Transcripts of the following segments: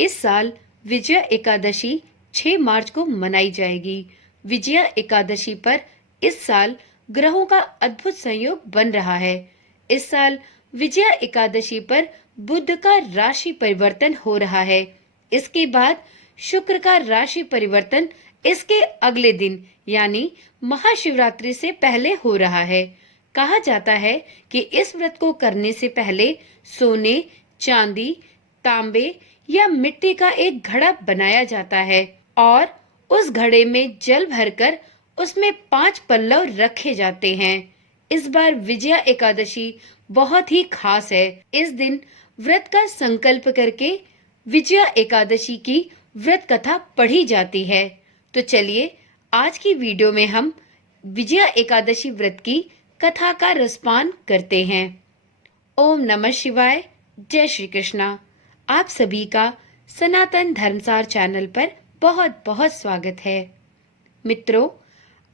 इस साल विजया एकादशी 6 मार्च को मनाई जाएगी। विजया एकादशी पर इस साल ग्रहों का अद्भुत संयोग बन रहा है। इस साल विजया एकादशी पर बुध का राशि परिवर्तन हो रहा है। इसके बाद शुक्र का राशि परिवर्तन इसके अगले दिन यानी महाशिवरात्रि से पहले हो रहा है। कहा जाता है कि इस व्रत को करने से पहले सोने, चांदी, तांबे या मिट्टी का एक घड़ा बनाया जाता है और उस घड़े में जल भरकर उसमें 5 पल्लव रखे जाते हैं। इस बार विजया एकादशी बहुत ही खास है। इस दिन व्रत का संकल्प करके विजया एकादशी की व्रत कथा पढ़ी जाती है। तो चलिए आज की वीडियो में हम विजया एकादशी व्रत की कथा का रसपान करते हैं। ओम नमः शिवाय। जय श्री कृष्णा। आप सभी का सनातन धर्मसार चैनल पर बहुत बहुत स्वागत है। मित्रों,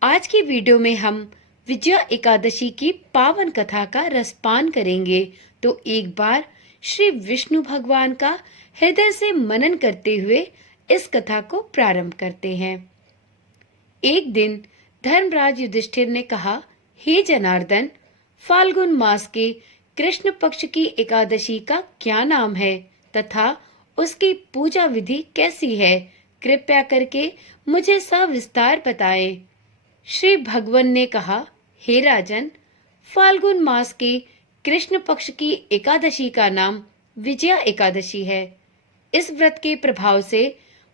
आज की वीडियो में हम विजया एकादशी की पावन कथा का रसपान करेंगे। तो एक बार श्री विष्णु भगवान का हृदय से मनन करते हुए इस कथा को प्रारंभ करते हैं। एक दिन धर्मराज युधिष्ठिर ने कहा, हे जनार्दन, फाल्गुन मास के कृष्ण पक्ष की एकादशी का क्या नाम है तथा उसकी पूजा विधि कैसी है? कृपया करके मुझे सविस्तार बताएं। श्री भगवान ने कहा, हे राजन, फाल्गुन मास के कृष्ण पक्ष की एकादशी का नाम विजया एकादशी है। इस व्रत के प्रभाव से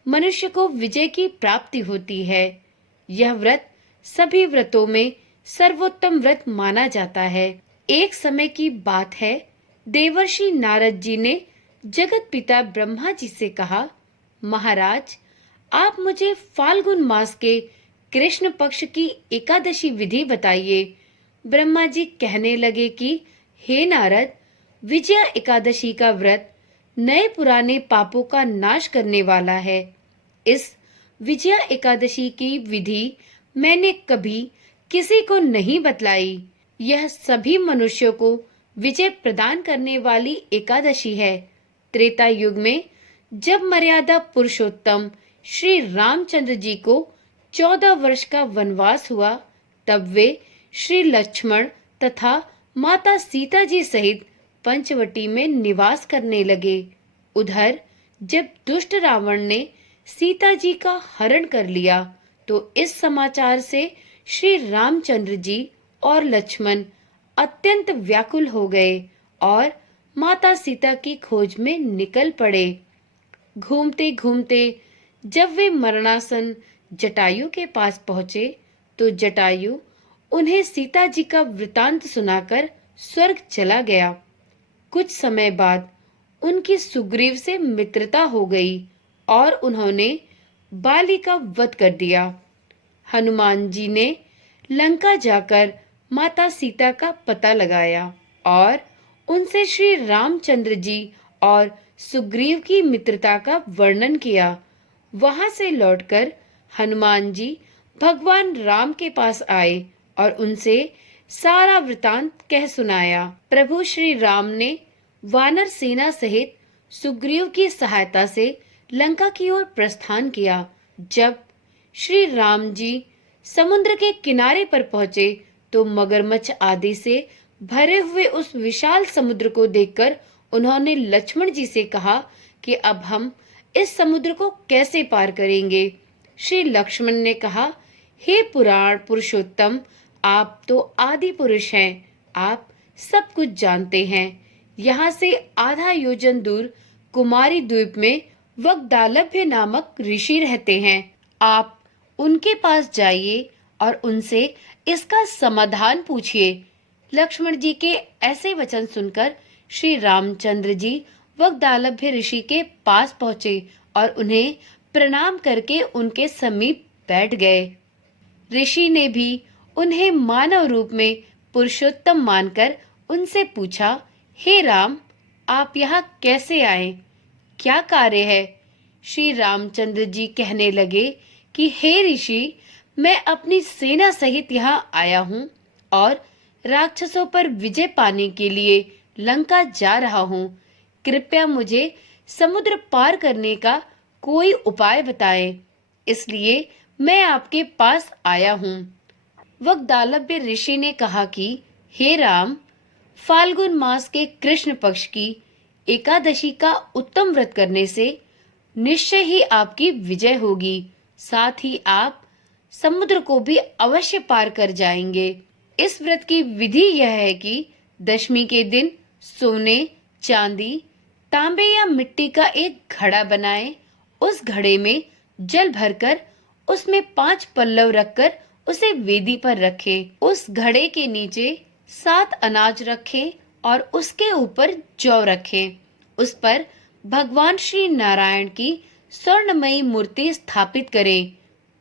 मनुष्य को विजय की प्राप्ति होती है। यह व्रत सभी व्रतों में सर्वोत्तम व्रत माना जाता है। एक समय की बात है, देवर्षि नारद जी ने जगत पिता ब्रह्मा जी से कहा, महाराज, आप मुझे फाल्गुन मास के कृष्ण पक्ष की एकादशी विधि बताइए। ब्रह्मा जी कहने लगे कि हे नारद, विजया एकादशी का व्रत नए पुराने पापों का नाश करने वाला है। इस विजया एकादशी की विधि मैंने कभी किसी को नहीं बतलाई। यह सभी मनुष्यों को विजय प्रदान करने वाली एकादशी है। त्रेता युग में जब मर्यादा पुरुषोत्तम श्री रामचंद्र जी को 14 वर्ष का वनवास हुआ, तब वे श्री लक्ष्मण तथा माता सीता जी सहित पंचवटी में निवास करने लगे। उधर जब दुष्ट रावण ने सीता जी का हरण कर लिया, तो इस समाचार से श्री रामचंद्र जी और लक्ष्मण अत्यंत व्याकुल हो गए और माता सीता की खोज में निकल पड़े। घूमते घूमते जब वे मरणासन जटायु के पास पहुंचे, तो जटायु उन्हें सीता जी का वृतांत सुनाकर स्वर्ग चला गया। कुछ समय बाद उनकी सुग्रीव से मित्रता हो गई और उन्होंने बाली का वध कर दिया। हनुमान जी ने लंका जाकर माता सीता का पता लगाया और उनसे श्री रामचंद्र जी और सुग्रीव की मित्रता का वर्णन किया। वहां से लौटकर हनुमान जी भगवान राम के पास आए और उनसे सारा वृतांत कह सुनाया। प्रभु श्री राम ने वानर सेना सहित सुग्रीव की सहायता से लंका की ओर प्रस्थान किया। जब श्री राम जी समुद्र के किनारे पर पहुंचे, तो मगरमच्छ आदि से भरे हुए उस विशाल समुद्र को देखकर उन्होंने लक्ष्मण जी से कहा कि अब हम इस समुद्र को कैसे पार करेंगे? श्री लक्ष्मण ने कहा, हे पुराण पुरुषोत्तम, आप तो आदि पुरुष हैं, आप सब कुछ जानते हैं। यहाँ से आधा योजन दूर कुमारी द्वीप में वगदालभ्य नामक ऋषि रहते हैं। आप उनके पास जाइए और उनसे इसका समाधान पूछिए। लक्ष्मण जी के ऐसे वचन सुनकर श्री रामचंद्र जी वगदालभ्य ऋषि के पास पहुंचे और उन्हें प्रणाम करके उनके समीप बैठ गए। ऋषि ने भी उन्हें मानव रूप में पुरुषोत्तम मानकर उनसे पूछा, हे राम, आप यहाँ कैसे आए? क्या कार्य है? श्री रामचंद्र जी कहने लगे कि हे ऋषि, मैं अपनी सेना सहित यहाँ आया हूँ और राक्षसों पर विजय पाने के लिए लंका जा रहा हूँ। कृपया मुझे समुद्र पार करने का कोई उपाय बताएं, इसलिए मैं आपके पास आया हूँ। वक्दालभ्य ऋषि ने कहा कि हे राम, फाल्गुन मास के कृष्ण पक्ष की एकादशी का उत्तम व्रत करने से निश्चय ही आपकी विजय होगी। साथ ही आप समुद्र को भी अवश्य पार कर जाएंगे। इस व्रत की विधि यह है कि दशमी के दिन सोने, चांदी, तांबे या मिट्टी का एक घड़ा बनाएं। उस घड़े में जल भरकर उसमें 5 पल्लव रखकर उसे वेदी पर रखें। उस घड़े के नीचे 7 अनाज रखें और उसके ऊपर जौ रखें। उस पर भगवान श्री नारायण की स्वर्णमयी मूर्ति स्थापित करें।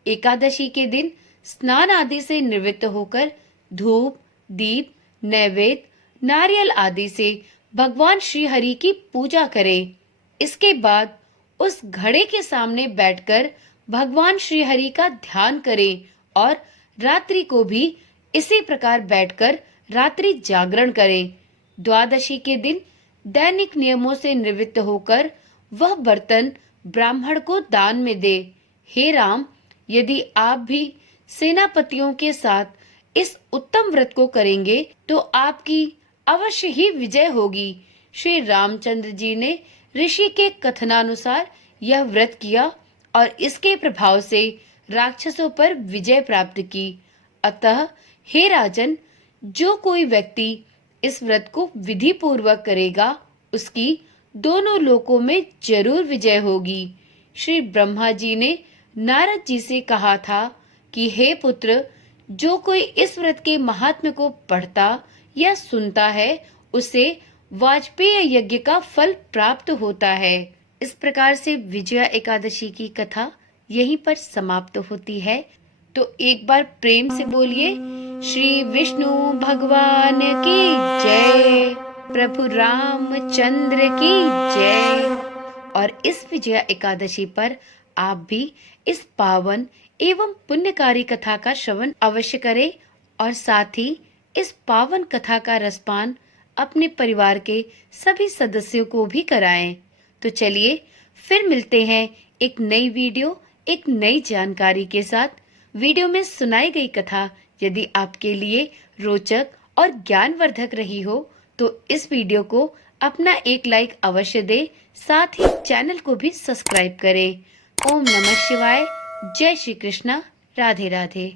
एकादशी के दिन स्नान आदि से निवृत्त होकर धूप, दीप, नैवेद्य, नारियल आदि से भगवान श्री हरि की पूजा करें। इसके बाद उस घड़े के सामने बैठकर भगवान श्री हरि का ध्यान करें और रात्रि को भी इसी प्रकार बैठकर रात्रि जागरण करें। द्वादशी के दिन दैनिक नियमों से निवृत्त होकर वह बर्तन ब्राह्मण को दान में दे। हे राम, यदि आप भी सेनापतियों के साथ इस उत्तम व्रत को करेंगे तो आपकी अवश्य ही विजय होगी। श्री रामचंद्र जी ने ऋषि के कथनानुसार यह व्रत किया और इसके प्रभाव से राक्षसों पर विजय प्राप्त की। अतः हे राजन, जो कोई व्यक्ति इस व्रत को विधि पूर्वक करेगा उसकी दोनों लोकों में जरूर विजय होगी। श्री ब्रह्मा जी ने नारद जी से कहा था कि हे पुत्र, जो कोई इस व्रत के महात्म्य को पढ़ता या सुनता है उसे वाजपेय यज्ञ का फल प्राप्त होता है। इस प्रकार से विजया एकादशी की कथा यहीं पर समाप्त होती है। तो एक बार प्रेम से बोलिए, श्री विष्णु भगवान की जय, प्रभु रामचंद्र की जय। और इस विजया एकादशी पर आप भी इस पावन एवं पुण्यकारी कथा का श्रवण अवश्य करें और साथ ही इस पावन कथा का रसपान अपने परिवार के सभी सदस्यों को भी कराएं। तो चलिए फिर मिलते हैं एक नई वीडियो, एक नई जानकारी के साथ। वीडियो में सुनाई गई कथा यदि आपके लिए रोचक और ज्ञानवर्धक रही हो तो इस वीडियो को अपना एक लाइक अवश्य दें, साथ ही चैनल को भी सब्सक्राइब करें। ओम नमः शिवाय। जय श्री कृष्णा। राधे राधे।